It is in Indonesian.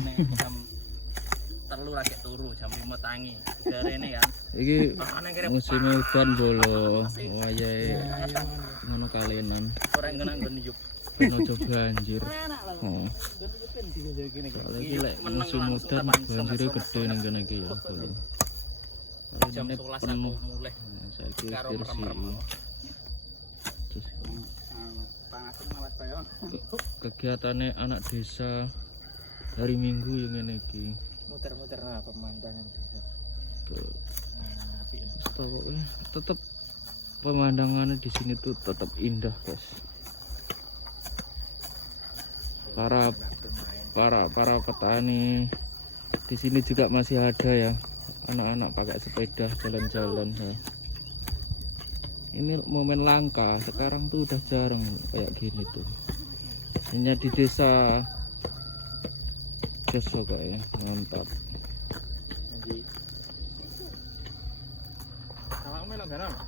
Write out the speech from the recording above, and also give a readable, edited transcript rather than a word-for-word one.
biasane jam 3 lagi turu jam 5 tangi. Garene kan. Iki musim udan bolo. Wayahe ngono kalenan. Ora nggon yuk. Ben aja banjir. Oh. Soalnya iki lek musim udan banjire gede ning kene iki ya. Jam 11 aku mulai saiki karo bersih. merem-merem. Kegiatannya anak desa hari Minggu yang ngene iki. Muter-muter pemandangan desa. Tetap pemandangannya di sini tuh tetap indah, guys. Para petani di sini juga masih ada ya anak-anak pakai sepeda jalan-jalan ya. Ini momen langka, sekarang tuh udah jarang kayak gini tuh. Hanya di desa kayaknya mantap. Jadi, sama melok